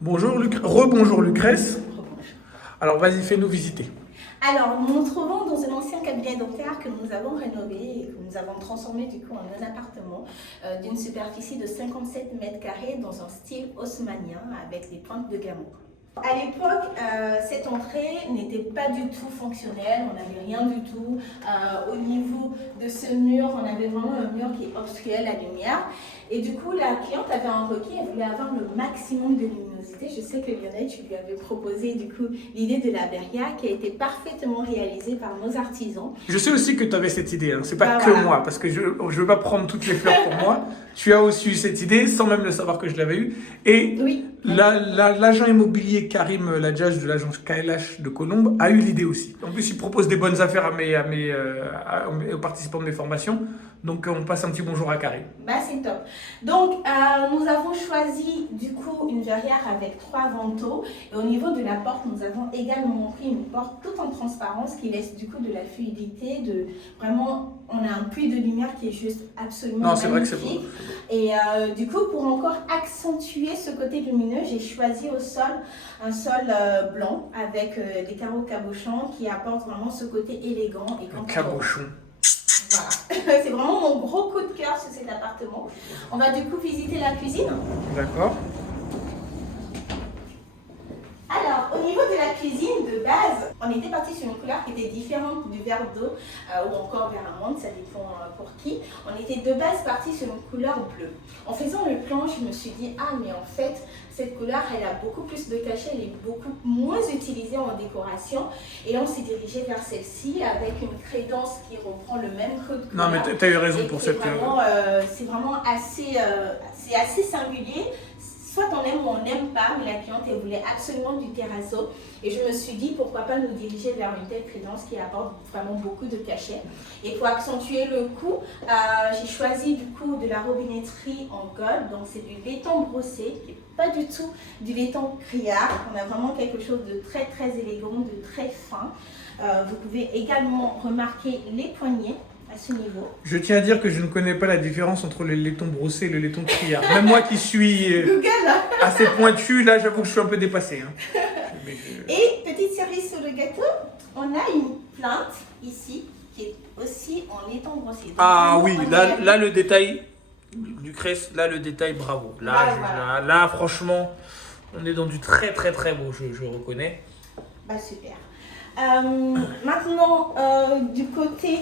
Bonjour, rebonjour Lucrèce. Alors vas-y, fais-nous visiter. Alors, nous nous trouvons dans un ancien cabinet dentaire que nous avons rénové et que nous avons transformé du coup en un appartement d'une superficie de 57 mètres carrés dans un style haussmannien avec des pointes de glamour. À l'époque, cette entrée n'était pas du tout fonctionnelle, on n'avait rien du tout. Au niveau de ce mur, on avait vraiment un mur qui obstruait la lumière. Et du coup, la cliente avait un requis, elle voulait avoir le maximum de luminosité. Je sais que Lionel, tu lui avais proposé du coup l'idée de la verrière qui a été parfaitement réalisée par nos artisans. Je sais aussi que tu avais cette idée, hein. C'est pas que voilà. moi, parce que je ne veux pas prendre toutes les fleurs pour moi. Tu as aussi eu cette idée, sans même le savoir que je l'avais eue. Et Oui. l'agent immobilier Karim Ladjage de l'agence KLH de Colombes a eu l'idée aussi. En plus, il propose des bonnes affaires aux participants de mes formations. Donc, on passe un petit bonjour à Karim. Bah, c'est top. Donc, nous avons choisi du coup une verrière avec 3 vantaux. Et au niveau de la porte, nous avons également pris une porte toute en transparence qui laisse du coup de la fluidité. Vraiment, on a un puits de lumière qui est juste absolument magnifique. Non, c'est vrai que c'est beau. Et du coup, pour encore accentuer ce côté lumineux, j'ai choisi au sol un sol blanc avec des carreaux cabochons qui apportent vraiment ce côté élégant. Et Un cabochon. Voilà. C'est vraiment mon gros coup de cœur sur cet appartement. On va du coup visiter la cuisine. D'accord. Alors, au niveau de la cuisine, de base, on était parti sur une couleur qui était différente du verre d'eau ou encore vers amande, ça dépend pour qui. On était de base parti sur une couleur bleue. En faisant le plan, je me suis dit, ah mais en fait, cette couleur, elle a beaucoup plus de cachet, elle est beaucoup moins utilisée en décoration. Et on s'est dirigé vers celle-ci avec une crédence qui reprend le même code couleur. Non, mais tu as eu raison pour cette... C'est vraiment assez singulier. Soit on aime ou on n'aime pas, mais la cliente elle voulait absolument du terrazzo. Et je me suis dit pourquoi pas nous diriger vers une telle crédence qui apporte vraiment beaucoup de cachet. Et pour accentuer le coup, j'ai choisi du coup de la robinetterie en gold. Donc c'est du laiton brossé, qui n'est pas du tout du laiton criard. On a vraiment quelque chose de très très élégant, de très fin. Vous pouvez également remarquer les poignées. À ce niveau. Je tiens à dire que je ne connais pas la différence entre le laiton brossé et le laiton criard. Même moi qui suis assez pointu, là j'avoue que je suis un peu dépassé. Hein. Et petite cerise sur le gâteau, on a une plinte ici qui est aussi en laiton brossé. Donc, ah oui, là le détail, Lucrèce, là le détail, bravo. Là, franchement, on est dans du très très très beau, je reconnais. Bah super. Maintenant, du côté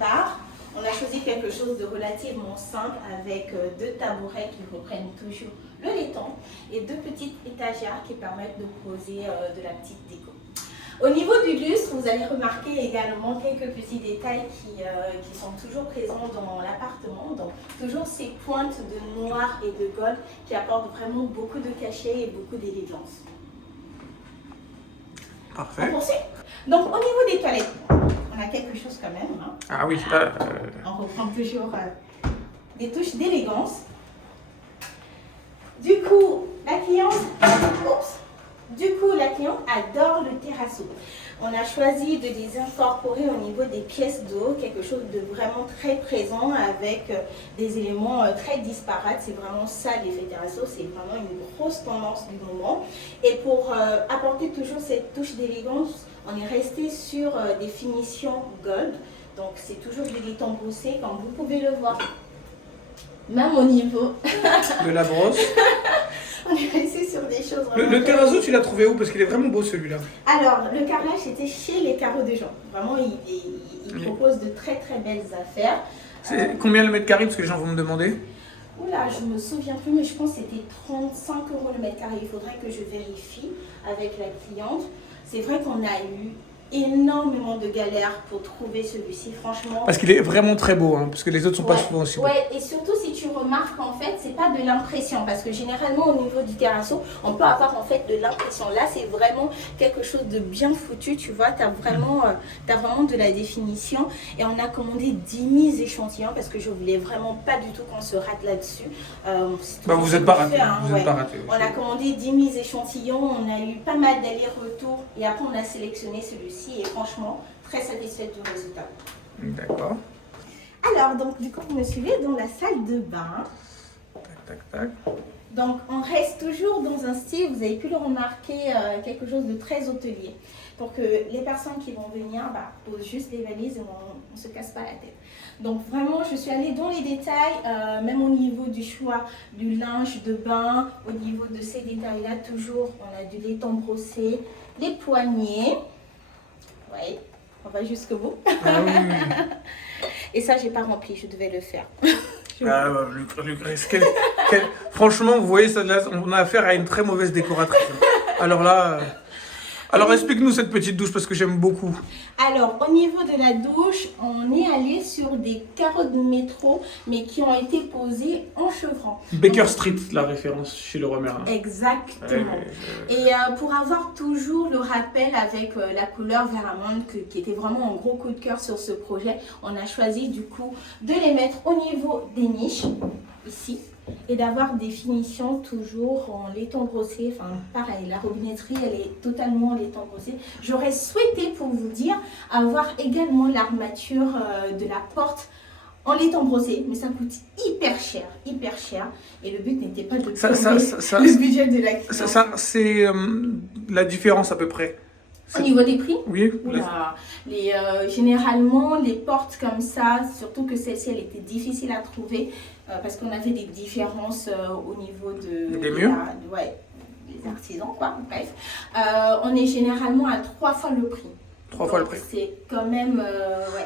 bar, on a choisi quelque chose de relativement simple avec 2 tabourets qui reprennent toujours le laiton et 2 petites étagères qui permettent de poser de la petite déco. Au niveau du lustre, vous allez remarquer également quelques petits détails qui sont toujours présents dans l'appartement. Donc toujours ces pointes de noir et de gold qui apportent vraiment beaucoup de cachet et beaucoup d'élégance. Parfait. Donc au niveau des toilettes, on a quelque chose quand même. Hein. Ah oui, là... On reprend toujours des touches d'élégance. Du coup, la cliente adore le terrazzo. On a choisi de les incorporer au niveau des pièces d'eau, quelque chose de vraiment très présent avec des éléments très disparates. C'est vraiment ça l'effet terrazzo, c'est vraiment une grosse tendance du moment. Et pour apporter toujours cette touche d'élégance, on est resté sur des finitions gold. Donc c'est toujours du laiton brossé, comme vous pouvez le voir. Même au niveau de la brosse. On est resté sur des choses vraiment... Le terrazzo, tu l'as trouvé où? Parce qu'il est vraiment beau celui-là. Alors, le carrelage, c'était chez les carreaux de Jean. Vraiment, il propose de très très belles affaires. C'est combien le mètre carré? Parce que les gens vont me demander. Oula, je me souviens plus, mais je pense que c'était 35 € le mètre carré. Il faudrait que je vérifie avec la cliente. C'est vrai qu'on a eu énormément de galères pour trouver celui-ci, franchement. Parce qu'il est vraiment très beau, hein, parce que les autres sont pas souvent aussi beaux. Ouais, et surtout si tu remarques en fait, c'est pas de l'impression, parce que généralement au niveau du terrazzo, on peut avoir en fait de l'impression. Là, c'est vraiment quelque chose de bien foutu, tu vois, t'as vraiment de la définition. Et on a commandé 10 000 échantillons, parce que je voulais vraiment pas du tout qu'on se rate là-dessus. Vous êtes pas raté, On a commandé 10 000 échantillons, on a eu pas mal d'allers-retours, et après on a sélectionné celui-ci. Et franchement, très satisfaite du résultat. D'accord. Alors, donc, du coup, vous me suivez dans la salle de bain. Tac, tac, tac. Donc, on reste toujours dans un style, vous avez pu le remarquer, quelque chose de très hôtelier. Pour que les personnes qui vont venir posent juste les valises et on ne se casse pas la tête. Donc, vraiment, je suis allée dans les détails, même au niveau du choix du linge de bain, au niveau de ces détails-là, toujours, on a du laiton brossé, les poignets. Oui, on va jusqu'au bout. Ah, oui, oui. Et ça, j'ai pas rempli, je devais le faire. Franchement, vous voyez, ça, là, on a affaire à une très mauvaise décoratrice. Alors là, alors explique-nous cette petite douche parce que j'aime beaucoup. Alors, au niveau de la douche, on est allé sur des carreaux de métro, mais qui ont été posés en chevron. Baker Street, la référence chez le roi Merlin. Exactement. Et pour avoir toujours le rappel avec la couleur Veramond, qui était vraiment un gros coup de cœur sur ce projet, on a choisi du coup de les mettre au niveau des niches, ici, et d'avoir des finitions toujours en laiton brossé. Enfin, pareil, la robinetterie, elle est totalement en laiton brossé. J'aurais souhaité, pour vous dire, avoir également l'armature de la porte en laiton brossé, mais ça coûte hyper cher, hyper cher. Et le but n'était pas de plomber le budget de la cliente. Ça c'est la différence à peu près. Au niveau des prix, oui. Oula, généralement, les portes comme ça, surtout que celle-ci, elle était difficile à trouver parce qu'on avait des différences au niveau des murs. Des artisans, quoi. Bref, on est généralement à 3 fois le prix. 3 fois le prix. C'est quand même.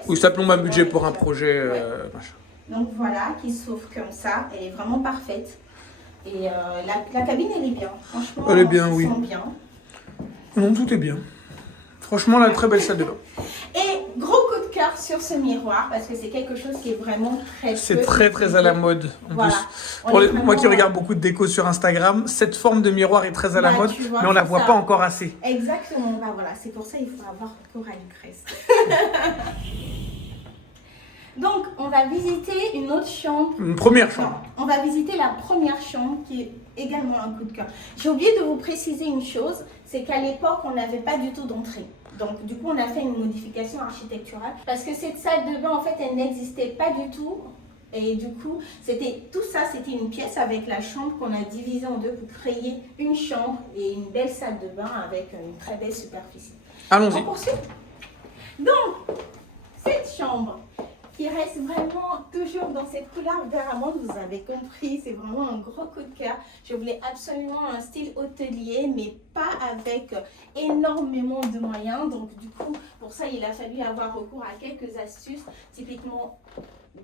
Oui, ça plombe un budget pour un projet. Donc voilà, qui s'ouvre comme ça, elle est vraiment parfaite. Et la cabine, elle est bien. Franchement, elle est bien, on oui. sent bien. Non, tout est bien. Franchement, la très belle salle de bain. Et gros coup de cœur sur ce miroir, parce que c'est quelque chose qui est vraiment C'est très à la mode. Voilà. Moi qui regarde beaucoup de déco sur Instagram, cette forme de miroir est très à la mode, mais on la voit pas encore assez. Exactement, voilà, c'est pour ça qu'il faut avoir recours à l'ivresse. Donc, on va visiter une autre chambre. Une première chambre. Non, on va visiter la première chambre qui est également un coup de cœur. J'ai oublié de vous préciser une chose, c'est qu'à l'époque, on n'avait pas du tout d'entrée. Donc, du coup, on a fait une modification architecturale parce que cette salle de bain, en fait, elle n'existait pas du tout. Et du coup, tout ça, c'était une pièce avec la chambre qu'on a divisée en deux pour créer une chambre et une belle salle de bain avec une très belle superficie. Allons-y. On poursuit. Donc, cette chambre qui reste vraiment toujours dans cette couleur Veramond, vous avez compris, c'est vraiment un gros coup de cœur. Je voulais absolument un style hôtelier, mais pas avec énormément de moyens. Donc du coup, pour ça, il a fallu avoir recours à quelques astuces, typiquement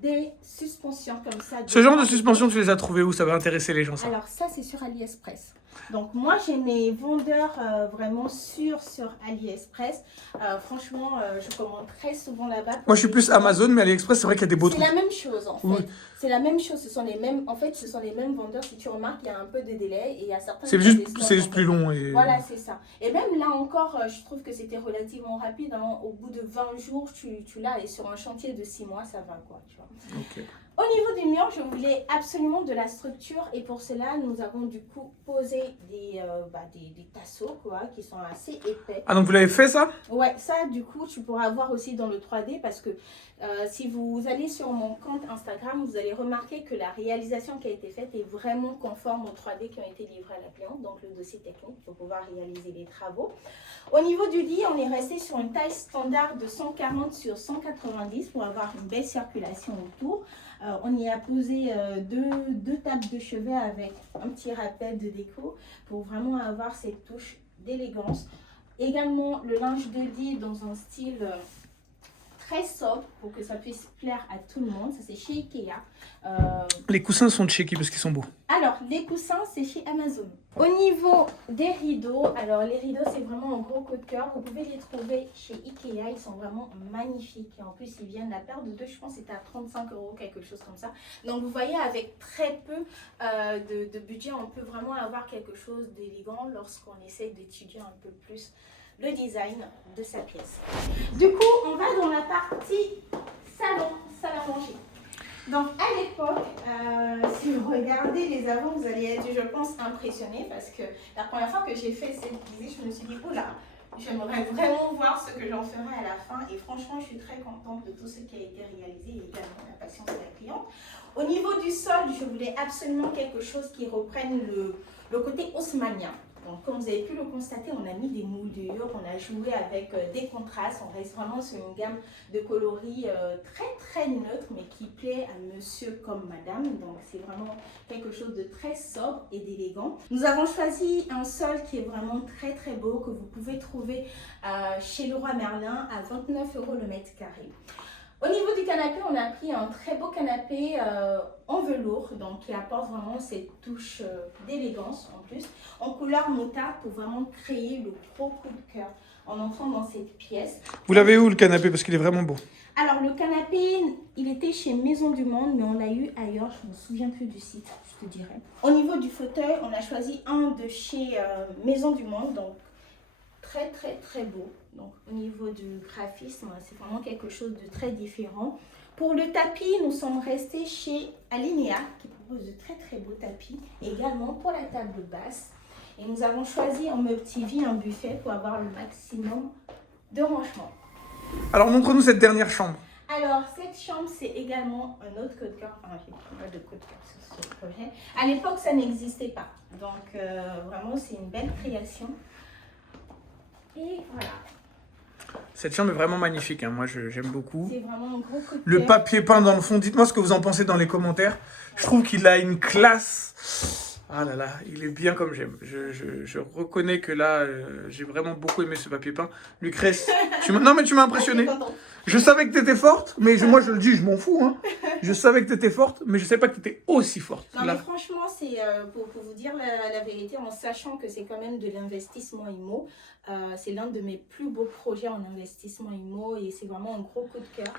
des suspensions comme ça. Ce genre de suspension, tu les as trouvées où? Ça va intéresser les gens, ça. Alors ça, c'est sur AliExpress. Donc moi, j'ai mes vendeurs vraiment sûrs sur AliExpress. Franchement, je commande très souvent là-bas. Moi, je suis plus Amazon, mais AliExpress, c'est vrai qu'il y a des beaux trucs. C'est la même chose, en fait. Oui. C'est la même chose. Ce sont les mêmes vendeurs. Si tu remarques, il y a un peu de délai et il y a certains. C'est juste plus long. Voilà, c'est ça. Et même là encore, je trouve que c'était relativement rapide. Hein. Au bout de 20 jours, tu l'as. Et sur un chantier de 6 mois, ça va, quoi. Tu vois. Okay. Au niveau du mur, je voulais absolument de la structure et pour cela, nous avons du coup posé des tasseaux quoi, qui sont assez épais. Ah donc vous l'avez fait ça? Ouais, ça du coup, tu pourras voir aussi dans le 3D parce que si vous allez sur mon compte Instagram, vous allez remarquer que la réalisation qui a été faite est vraiment conforme aux 3D qui ont été livrés à la cliente, donc le dossier technique pour pouvoir réaliser les travaux. Au niveau du lit, on est resté sur une taille standard de 140 sur 190 pour avoir une belle circulation autour. On y a posé deux tables de chevet avec un petit rappel de déco pour vraiment avoir cette touche d'élégance. Également le linge de lit dans un style très sobre pour que ça puisse plaire à tout le monde. Ça c'est chez Ikea. Les coussins sont de chez qui parce qu'ils sont beaux? Alors les coussins c'est chez Amazon. Au niveau des rideaux, alors les rideaux c'est vraiment un gros coup de cœur. Vous pouvez les trouver chez Ikea, ils sont vraiment magnifiques. Et en plus ils viennent, la paire de deux je pense c'était à 35 €, quelque chose comme ça. Donc vous voyez avec très peu de budget on peut vraiment avoir quelque chose d'élégant lorsqu'on essaie d'étudier un peu plus le design de sa pièce. Du coup, on va dans la partie salon, salle à manger. Donc à l'époque, si vous regardez les avant, vous allez être, je pense, impressionné parce que la première fois que j'ai fait cette visite, je me suis dit, oula, J'aimerais vraiment voir ce que j'en ferai à la fin. Et franchement, je suis très contente de tout ce qui a été réalisé et également la patience de la cliente. Au niveau du sol, je voulais absolument quelque chose qui reprenne le côté haussmannien. Donc, comme vous avez pu le constater, on a mis des moulures, on a joué avec des contrastes. On reste vraiment sur une gamme de coloris très neutre, mais qui plaît à monsieur comme madame. Donc, c'est vraiment quelque chose de très sobre et d'élégant. Nous avons choisi un sol qui est vraiment très beau, que vous pouvez trouver chez Leroy Merlin à 29 € le mètre carré. Au niveau du canapé, on a pris un très beau canapé en velours, donc qui apporte vraiment cette touche d'élégance en plus, en couleur moutarde pour vraiment créer le gros coup de cœur en entrant dans cette pièce. Vous l'avez où le canapé? Parce qu'il est vraiment beau. Alors le canapé, il était chez Maison du Monde, mais on l'a eu ailleurs, je ne me souviens plus du site, je te dirais. Au niveau du fauteuil, on a choisi un de chez Maison du Monde, donc très beau. Donc au niveau du graphisme, c'est vraiment quelque chose de très différent. Pour le tapis, nous sommes restés chez Alinea qui propose de très beaux tapis. Également pour la table basse. Et nous avons choisi en meuble TV un buffet pour avoir le maximum de rangement. Alors montre-nous cette dernière chambre. Alors cette chambre, c'est également un autre coup de cœur. Enfin, j'ai pas mal de coup de cœur sur ce projet. À l'époque, ça n'existait pas. Donc vraiment, c'est une belle création. Et voilà. Cette chambre est vraiment magnifique, hein. Moi j'aime beaucoup. C'est vraiment un gros coup de Le cœur. papier peint dans le fond, dites-moi ce que vous en pensez dans les commentaires. Je trouve qu'il a une classe. Ah là là, il est bien comme j'aime. Je reconnais que là, j'ai vraiment beaucoup aimé ce papier peint. Lucrèce, non mais tu m'as impressionné. Je savais que tu étais forte, mais moi je le dis, je m'en fous. Hein. Je savais que tu étais forte, mais je ne savais pas que tu étais aussi forte. Non là. mais franchement, c'est pour vous dire la vérité, en sachant que c'est quand même de l'investissement IMO, c'est l'un de mes plus beaux projets en investissement IMO et c'est vraiment un gros coup de cœur.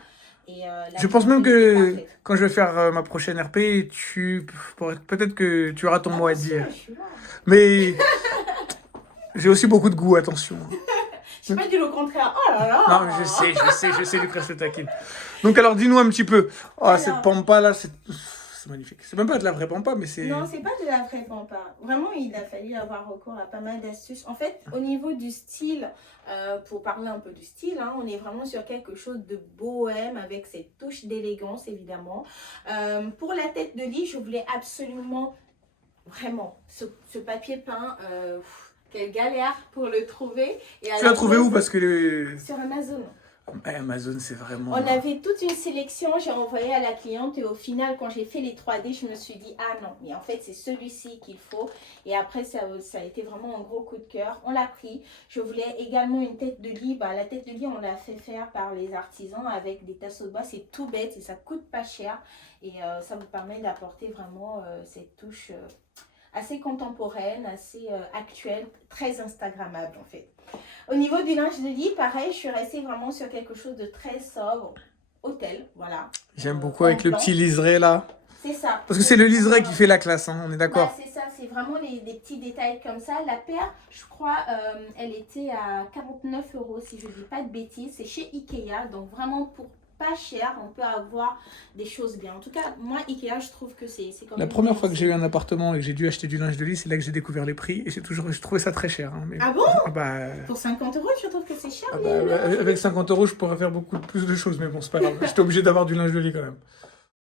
Et, je pense même que quand je vais faire ma prochaine RP, peut-être que tu auras ton mot à dire. Mais j'ai aussi beaucoup de goût, attention. Je n'ai pas dit le contraire. Oh là là. Non, je sais, Lucrèce le taquine. Donc alors, dis-nous un petit peu. Oh, alors, cette pampa là, c'est magnifique. C'est même pas de la vraie pampa, mais c'est... Non, c'est pas de la vraie pampa. Vraiment, il a fallu avoir recours à pas mal d'astuces. En fait, au niveau du style, pour parler un peu du style, hein, on est vraiment sur quelque chose de bohème avec cette touche d'élégance, évidemment. Pour la tête de lit, je voulais absolument, vraiment, ce papier peint... quelle galère pour le trouver. Et tu l'as trouvé où? Parce que sur Amazon. Amazon, c'est vraiment... On avait toute une sélection, j'ai envoyé à la cliente et au final, quand j'ai fait les 3D, je me suis dit, ah non, mais en fait, c'est celui-ci qu'il faut. Et après, ça a été vraiment un gros coup de cœur. On l'a pris. Je voulais également une tête de lit. Bah, la tête de lit, on l'a fait faire par les artisans avec des tasseaux de bois. C'est tout bête et ça coûte pas cher. Et ça vous permet d'apporter vraiment cette touche... assez contemporaine, assez actuelle, très instagrammable en fait. Au niveau du linge de lit, pareil, je suis restée vraiment sur quelque chose de très sobre, hôtel, voilà. J'aime beaucoup avec le petit liseré là. C'est ça. Parce que c'est le liseré qui fait la classe, hein, on est d'accord. Ouais, c'est ça, c'est vraiment des petits détails comme ça. La paire, je crois, elle était à 49 € si je ne dis pas de bêtises. C'est chez Ikea, donc vraiment pour pas cher, on peut avoir des choses bien. En tout cas, moi, Ikea, je trouve que c'est quand même... La première fois que j'ai eu un appartement et que j'ai dû acheter du linge de lit, c'est là que j'ai découvert les prix et je trouvais ça très cher. Hein, mais... Ah bon? Bah... Pour 50 €, je trouve que c'est cher. Avec 50 €, je pourrais faire beaucoup plus de choses, mais bon, c'est pas grave. J'étais obligé d'avoir du linge de lit quand même.